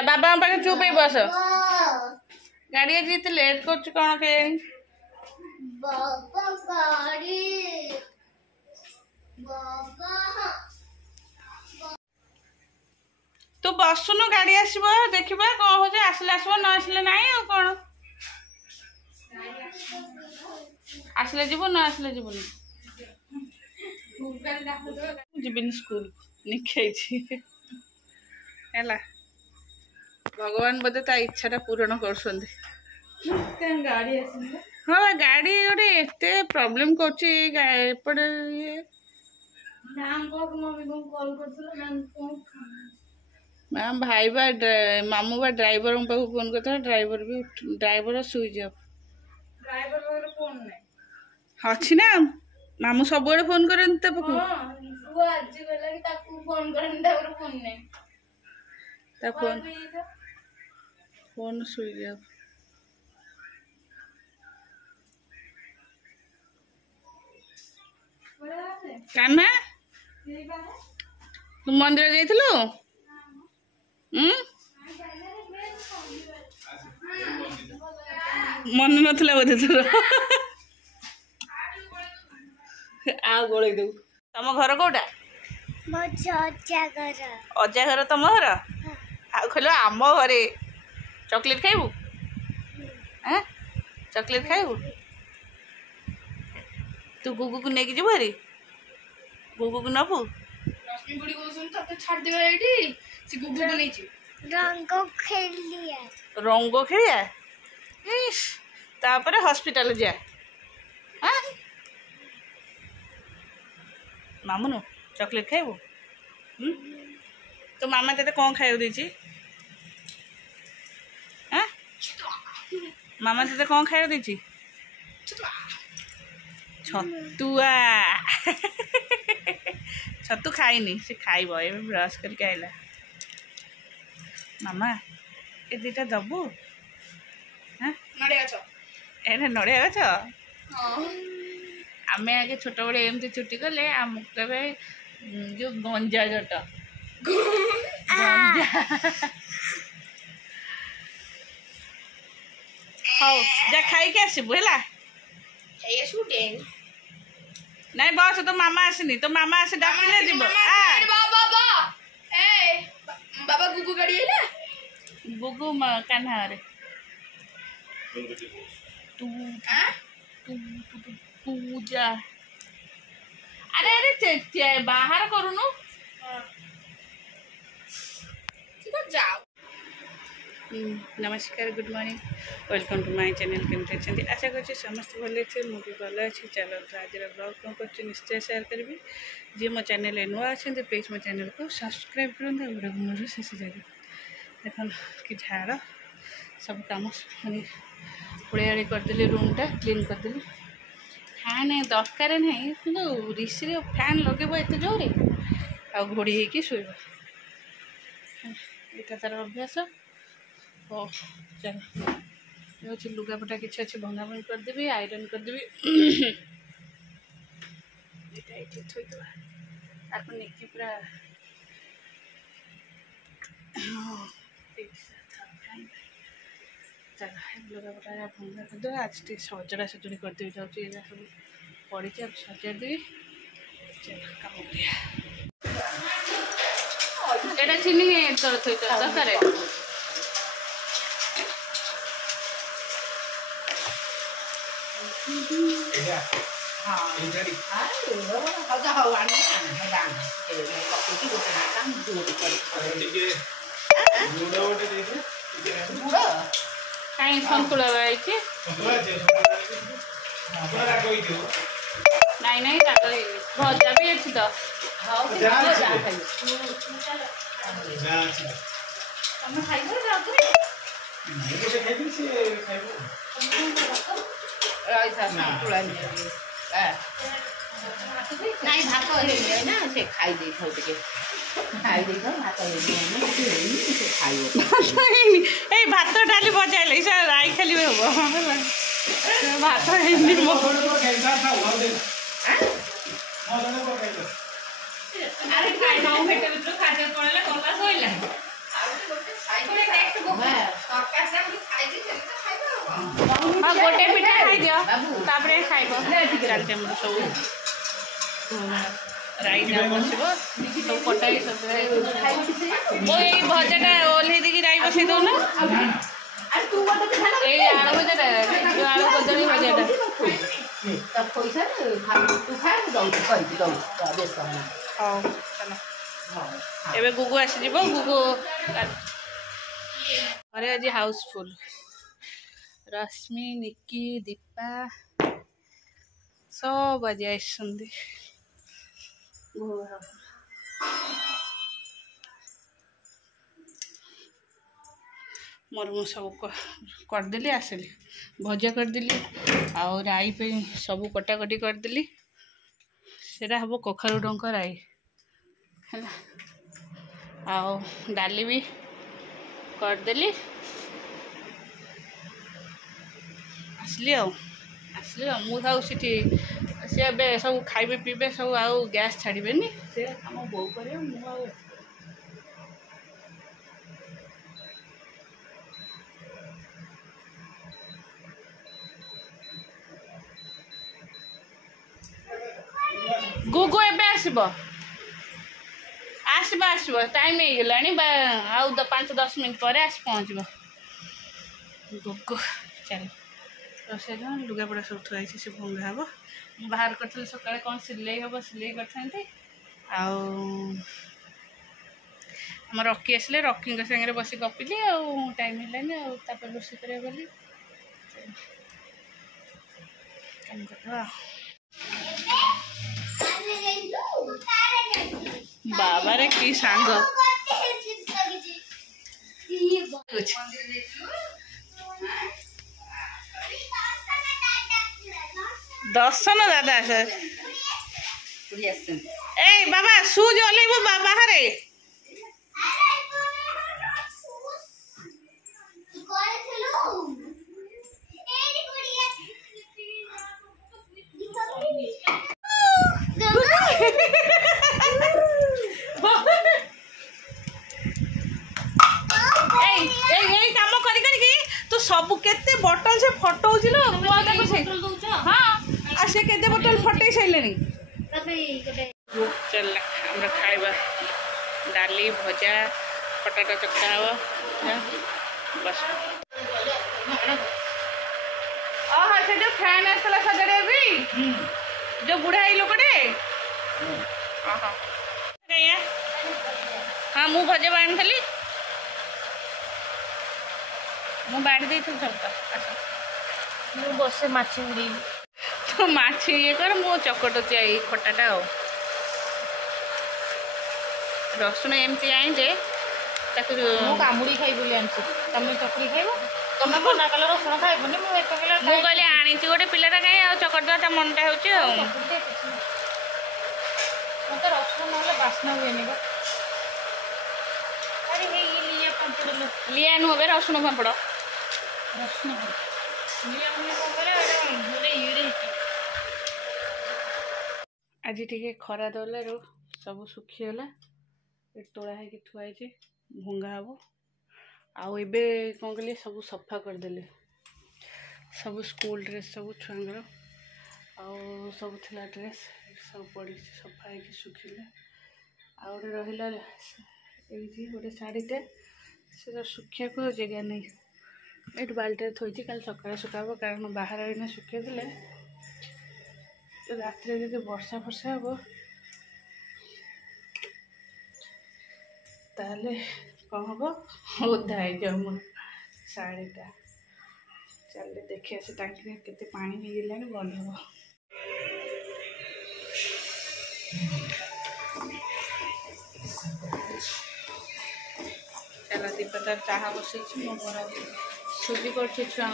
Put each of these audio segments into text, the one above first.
जा बाबा पाखे चुप ही बस गाड़ी आज ये लेट कर कौन के तू बसुनु गाड़ी आसब देखा कौन हो आसले आसब न आसले ना कौन आसले जीव न आसले जीवन जीवन स्कूल निखाई भगवान बोधे ता इच्छा पूरण कर हाँ गाड़ी गोटे एत प्रॉब्लम करपटे मैम भाई बा मामू बा ड्राइवर पाक फोन करता ड्राइवर भी driver switch off driver phone नहीं अच्छी ना मामू सब फोन करते फोन स्विच ऑफ कान्हा तुम मंदिर जाइथिलु मन नथला बोधे तोर आ गोळे दउ तम घर कोटा अजा घर तम घर आ खलो आम घरे चॉकलेट खाइबू हैं चॉकलेट खाइबू तू गुगु को नेकी जीव हरी गुगु को नबू रश्मि बुड़ी कोसन तते छाड़ देबा एठी से गुगु को नै छी रंग खेलिया इस तापर हॉस्पिटल जा हां मामुनु चॉकलेट खाइबू तो मामा तेते कोन खाइयो देची हां मामा तेते कोन खाइयो देची छतुआ छतु खाइनी से खाइब ए ब्रश करके आइला मामा ए दुटा दबू हाँ नड़िया गछ एने नड़िया गछ आमे आगे छोट बड़े एमती छुट्टी कले आम कहे जो गंजा जट हाँ जा खाई के आसबू है नहीं बस तो मामा आसनी तो मामा आसे डाकिले जीव बाबा गुगु गाड़ी आइला गुगु कान्हा रे तू पूजा अरे अरे बाहर करूनु जाओ नमस्कार good morning welcome to my channel केमती अच्छे आशा कर समस्त भले अच्छे मुझे भल अच्छी चलो आज ब्लॉग कौन कर निश्चय शेयर करी जी मो चैनल नुआ अच्छे प्लीज मो चैनल को सब्सक्राइब करूँ वीडियो मोर शेष जाए देख कि झाड़ सब कम मैंने पुड़ियाड़ी करदेली रूमटा क्लीन करदेली फैन दरकार नहीं कि रिसी फैन लगे एत जोरे आ घोड़ी होगी शोब यहाँ तार अभ्यास ओ चलो ये लुगापटा किसी अच्छे भंगा भंगी करदेवी आयरन करदेवी आपको नहीं पूरा चलो लुगापटा भंगा करदे आज टे सजड़ा सजुड़ी करदेवी जाऊँगी सब पड़ी अब सजादेवी चलो कम एटा चीनी तोर थई दरकार कहीं संतुला नहीं नहीं भजा भी अच्छी तो नहीं भात ना से खाई दे खाऊ टे खाई दे भात ए भात डाली बजाइले से राई खाली हम भात अरे खाई ना पेट भर खाद्य पड़े गला सैला हाँ गोटे पिठा खाई दियो तापरे खाइबो चलते हम सब राई ना बसिबो सब कटाई सब ओ ए भजाटा ओल्हे दिकी राई बसई दो ना ए आलू भजाटा जो आलू कदली भजाटा तब पैसा तू खा दऊ कहि दऊ बेस हां चलो एबे गुगु आसी जीवो गुगु अरे आज हाउसफुल रश्मि निक्की दीपा सब आज आसंदी मोर मु सब करदेली आसली भजा करदेली आउ राई पे सब कटाकटी करदेली सेटा हम कखारु डंक राई है आउ डाली भी करदेली आसली मुझे सी सब खाइबे पीबे सब आउ गैस छाड़बे से आम बो कर गुगु एबे आसबो टाइम हो गला आउ 5-10 मिनट पर आस पहुँचब गुगु चल रोसे लुगापड़ा सब थुआई से भंगा हम बाहर कर सका कौन सिलाई हम सिलाई करते आम रकी आसले रकी सागर बस गपिली टाइम है रोसे कर बाबा रे की सांग दर्शन दादा सर ए बाबा सुज ओलेबो बाहर सब केते बोतल से फटौछि लो हाँ आ से केते बोतल फटै सैलेनी चल हमरा खाइबा डाली भजा पटाटा चक्का हवा बस हाँ से जो फैन आसला सजड़े भी जो बुढ़ा लोकटे हाँ मु भजा बाण खाली मु बाड़ी दी थी सबका बसे माछी उड़ी तो माछी ये कर मो चकटुची आई खटाटा रसुण एमती आई जे कामुड़ी खाई बोली आनছি तमे चकरी खाइबो तमे मना कल रसुण खाइबोनी मु एत कल मु कहली आनीची गोटे पिलाटा खाई आ चकटदा ता मनटा होची मते रसुण नले बासना हुएनी बा अरे हे ये लिया पापड़ लिया नु बे रसुण पापड़ रसुण लिया मुने को करे गोरे येरे आज टिके खरा दलारू सब सुखीगला तोड़ा है थुआई भंगा हम आउ एबे कौन कले सब सफा करदेले सब स्कूल ड्रेस सब छुआंगर आउ सब थिला ड्रेस सब पड़ी सफा है सुखिले आउ रहा ये गोटे शाढ़ीटे से सुखिया को जगह नहीं ये बाल्टी थोड़ी कल सकाल सुखाब कारण बाहर आईना सुखे देले रात जो वर्षा फर्षा हम ताले कौन हम ओधा हो जाओ मो शाढ़ीटा चल देखिए से टाँगी में केते पानी हो गला बंद हम चल दीपतार चाह बसई मो घर सुजी कर छुआ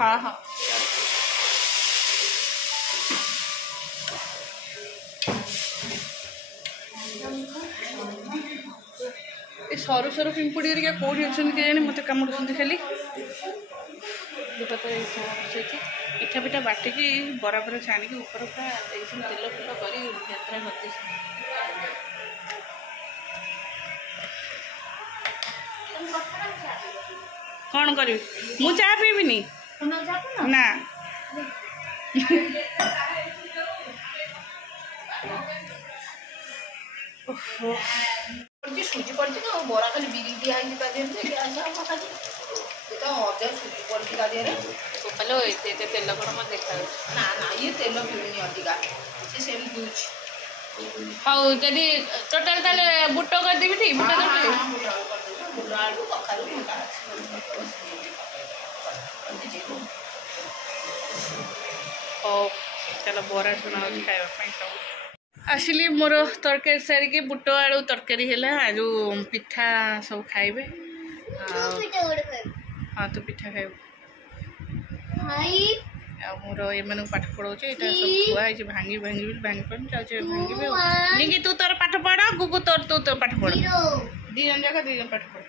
हाँ हाँ सरू सरू पिंपुड़ी कौटी अच्छा के मत कामुड़ खाली दीपतार बसई पिठा पिठा बाटिकी बरा बरा छाणी ऊपर पूरा तेल फुल कर यात्रा करते कौन करी मु चाह पीबिनी ना सुजी पड़ी तो बरा खाली बिरी दिया हेलो तेल कौन मत देखा ना ना ये तेल पीनी अधिका हाँ जदि टोटाल ताले बुट करदेवी ठीक बुट हो चलो बरा सुना खावाई सब आसिली मोर तरकारी सारिकी बुट आलू तरकारी है आज पिठा सब खाइबे हाँ तू पिठा खाइब मोर एम पाठ पढ़ाऊँ यहाँ सब छुआ है भांगी भांगी भांगी पानी चाहिए भांगे निकी तू तोर पाठ पढ़ गुगु तोर तू तो पाठ पढ़ दी जन जाक दी जन पाठ पढ़